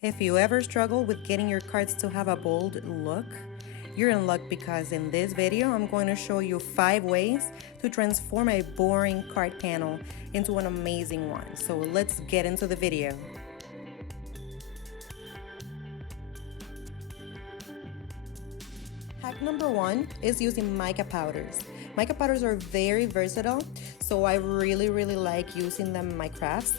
If you ever struggle with getting your cards to have a bold look, you're in luck because in this video, I'm going to show you 5 ways to transform a boring card panel into an amazing one. So let's get into the video. Hack number 1 is using mica powders. Mica powders are very versatile, so I really like using them in my crafts.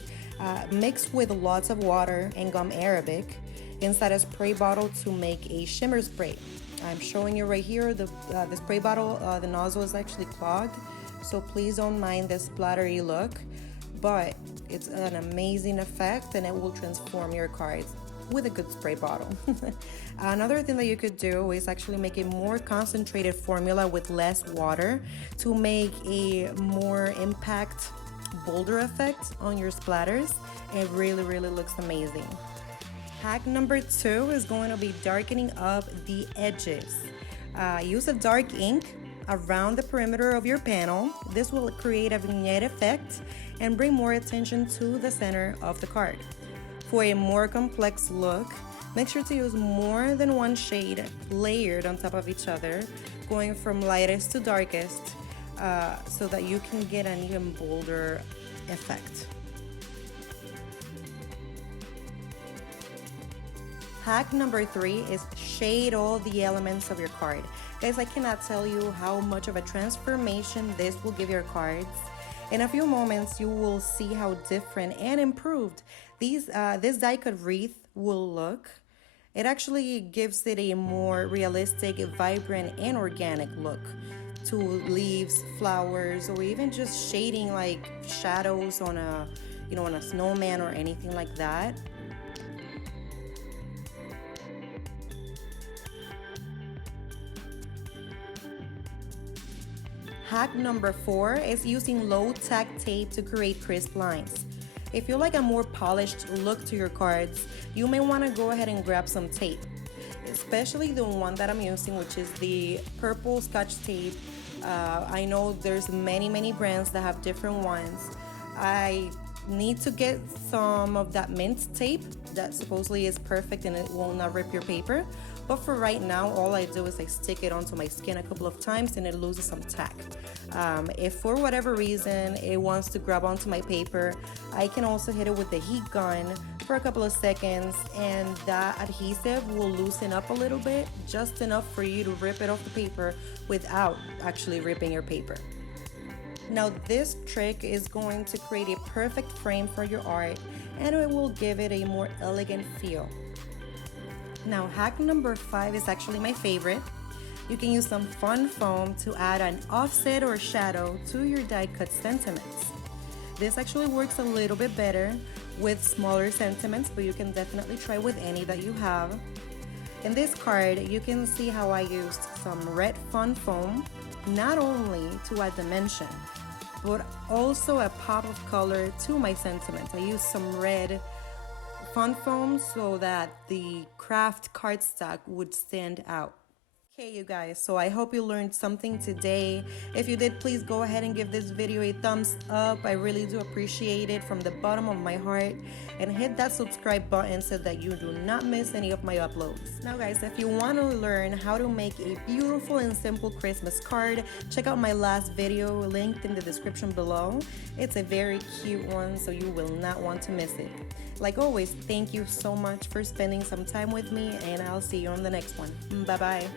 Mixed with lots of water and gum arabic inside a spray bottle to make a shimmer spray. I'm showing you right here the spray bottle. The nozzle is actually clogged, so please don't mind the splattery look, but it's an amazing effect and it will transform your cards with a good spray bottle. Another thing that you could do is actually make a more concentrated formula with less water to make a more impact, bolder effect on your splatters. It really looks amazing. Hack number 2 is going to be darkening up the edges. Use a dark ink around the perimeter of your panel. This will create a vignette effect and bring more attention to the center of the card. For a more complex look, make sure to use more than one shade layered on top of each other, going from lightest to darkest, so that you can get an even bolder effect. Hack number 3 is shade all the elements of your card. Guys, I cannot tell you how much of a transformation this will give your cards. In a few moments, you will see how different and improved this die cut wreath will look. It actually gives it a more realistic, vibrant, and organic look to leaves, flowers, or even just shading like shadows on a snowman or anything like that. Hack number 4 is using low tack tape to create crisp lines. If you like a more polished look to your cards, you may want to go ahead and grab some tape, especially the one that I'm using, which is the purple Scotch tape. I know there's many brands that have different ones. I need to get some of that mint tape that supposedly is perfect and it will not rip your paper. But for right now, all I do is I stick it onto my skin a couple of times and it loses some tack. If for whatever reason it wants to grab onto my paper, I can also hit it with the heat gun for a couple of seconds and that adhesive will loosen up a little bit, just enough for you to rip it off the paper without actually ripping your paper. Now this trick is going to create a perfect frame for your art and it will give it a more elegant feel. Now hack number 5 is actually my favorite. You can use some fun foam to add an offset or shadow to your die cut sentiments. This actually works a little bit better with smaller sentiments, but you can definitely try with any that you have. In this card, you can see how I used some red fun foam, not only to add dimension, but also a pop of color to my sentiments. I used some red fun foam so that the craft cardstock would stand out. Okay, you guys, so I hope you learned something today. If you did, please go ahead and give this video a thumbs up. I really do appreciate it from the bottom of my heart. And hit that subscribe button so that you do not miss any of my uploads. Now guys, if you want to learn how to make a beautiful and simple Christmas card, check out my last video linked in the description below. It's a very cute one, so you will not want to miss it. Like always, thank you so much for spending some time with me, and I'll see you on the next one. Bye bye.